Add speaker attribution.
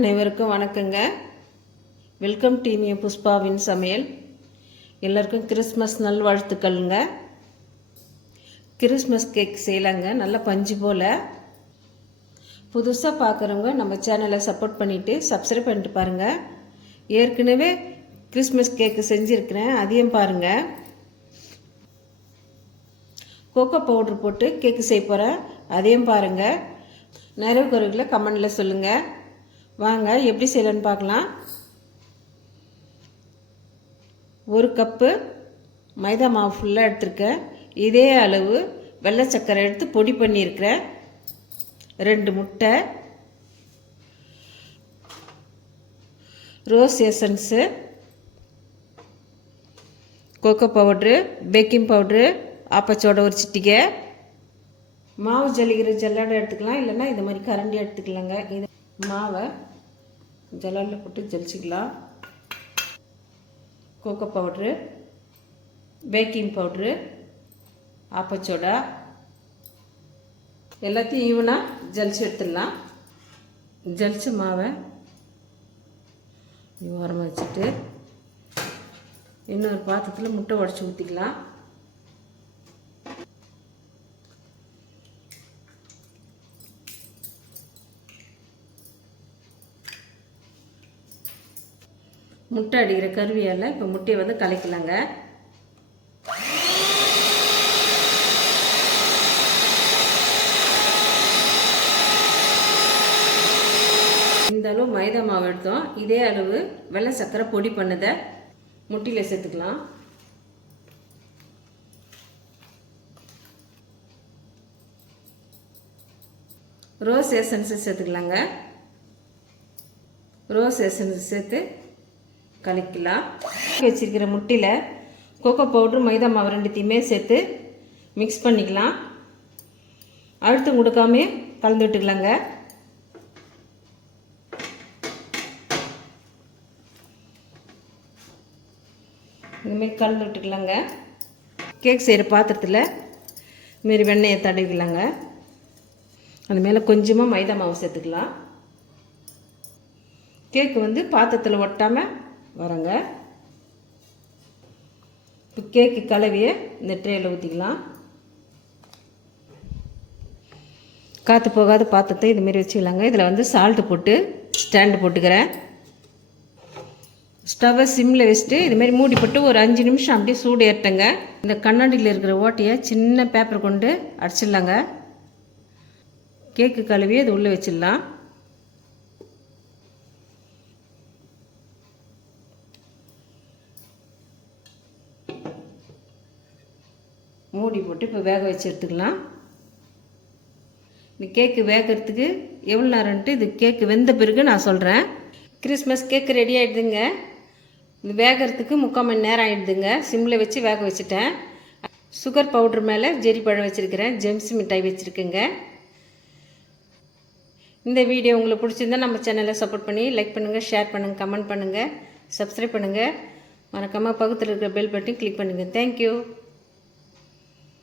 Speaker 1: அனைவருக்கும் வணக்கங்க. வெல்கம் டீமிய புஷ்பாவின் சமையல். எல்லாருக்கும் கிறிஸ்மஸ் நல்வாழ்த்துக்கள்ங்க. கிறிஸ்மஸ் கேக் செய்யலாங்க. நல்லா பஞ்சு போல். புதுசாக பார்க்குறவங்க நம்ம சேனலை சப்போர்ட் பண்ணிவிட்டு சப்ஸ்கிரைப் பண்ணிட்டு பாருங்கள் ஏற்கனவே கிறிஸ்மஸ் கேக்கு செஞ்சுருக்கிறேன். அதையும் பாருங்கள் கோகோ பவுட்ரு போட்டு கேக்கு செய்ய போகிறேன் அதையும் பாருங்கள் நிறைய குறைகளை கமெண்டில் சொல்லுங்கள் வாங்க எப்படி செய்யலான்னு பார்க்கலாம். ஒரு கப்பு மைதா மாவு ஃபுல்லாக எடுத்திருக்கேன் இதே அளவு வெள்ளை சர்க்கரை எடுத்து பொடி பண்ணியிருக்கிறேன் ரெண்டு முட்டை rose essence cocoa powder baking powder ஆப்பச்சோட ஒரு சிட்டிகை. மாவு ஜல்லிக்கிற ஜல்லாடை எடுத்துக்கலாம் இல்லைன்னா இந்த மாதிரி கரண்டி எடுத்துக்கலாங்க. இது மாவை ஜலாலில் போட்டு ஜலிச்சிக்கலாம். கோகோ பவுட்ரு பேக்கிங் பவுட்ரு ஆப்பச்சோடா. எல்லாத்தையும் ஈவனாக ஜலிச்சு எடுத்துடலாம். ஜலிச்சு மாவை ஓரமாக வச்சுட்டு இன்னொரு பாத்திரத்தில் முட்டை உடச்சி ஊற்றிக்கலாம் முட்டை அடிக்கிற கருவியால் இப்போ முட்டையை வந்து கலைக்கலாங்க. இந்த அளவு மைதா மாவு எடுத்தோம். இதே அளவு வெள்ளை சர்க்கரை பொடி பண்ணதை முட்டியில் சேர்த்துக்கலாம். ரோஸ் எசன்ஸு சேர்த்துக்கலாங்க. ரோஸ் எசன்ஸ் சேர்த்து கலக்கலாம் வச்சிருக்கிற முட்டையில் கோகோ பவுட்ரு மைதா மாவு ரெண்டுத்தையுமே சேர்த்து மிக்ஸ் பண்ணிக்கலாம். அழுத்தம் கொடுக்காம கலந்து விட்டுக்கலாங்க. இதுமாரி கலந்து விட்டுக்கலாங்க. கேக் செய்கிற பாத்திரத்தில் இதுமாரி வெண்ணெயை தடவிக்கலாங்க. அது மேலே கொஞ்சமாக மைதா மாவு சேர்த்துக்கலாம். கேக்கு வந்து பாத்திரத்தில் ஒட்டாமல் வரங்க. இப்போ கேக்கு கலவையை இந்த ட்ரேயில் ஊற்றிக்கலாம் காற்று போகாத பாத்திரத்தை இதுமாரி வச்சுக்கலாங்க. இதில் வந்து சால்ட்டு போட்டு ஸ்டாண்டு போட்டுக்கிறேன். ஸ்டவ்வை சிம்மில் வச்சுட்டு இதுமாரி மூடி போட்டு ஒரு அஞ்சு நிமிஷம் அப்படியே சூடு ஏற்றங்க இந்த கண்ணாடியில் இருக்கிற ஓட்டையை சின்ன பேப்பர் கொண்டு அடிச்சிடலாங்க. கேக்கு கழுவி அது உள்ளே வச்சிடலாம். மூடி போட்டு இப்போ வேக வச்சு எடுத்துக்கலாம். இந்த கேக்கு வேகிறதுக்கு எவ்வளோ நேரம்ட்டு இது கேக்கு வெந்த பிறகு நான் சொல்கிறேன் கிறிஸ்மஸ் கேக்கு ரெடி ஆகிடுதுங்க இது வேகிறதுக்கு முக்கால் மணி நேரம் ஆகிடுதுங்க சிம்மில் வச்சு வேக வச்சுட்டேன். சுகர் பவுட்ரு மேலே ஜெரி பழம் வச்சுருக்கிறேன். ஜெம்ஸ் மிட்டாய் வச்சுருக்குங்க. இந்த வீடியோ உங்களுக்கு பிடிச்சிருந்தா நம்ம சேனலை சப்போர்ட் பண்ணி லைக் பண்ணுங்கள் ஷேர் பண்ணுங்கள் கமெண்ட் பண்ணுங்கள் சப்ஸ்கிரைப் பண்ணுங்கள் மறக்காமல் பக்கத்தில் இருக்கிற பெல் பட்டன் கிளிக் பண்ணுங்கள் தேங்க்யூ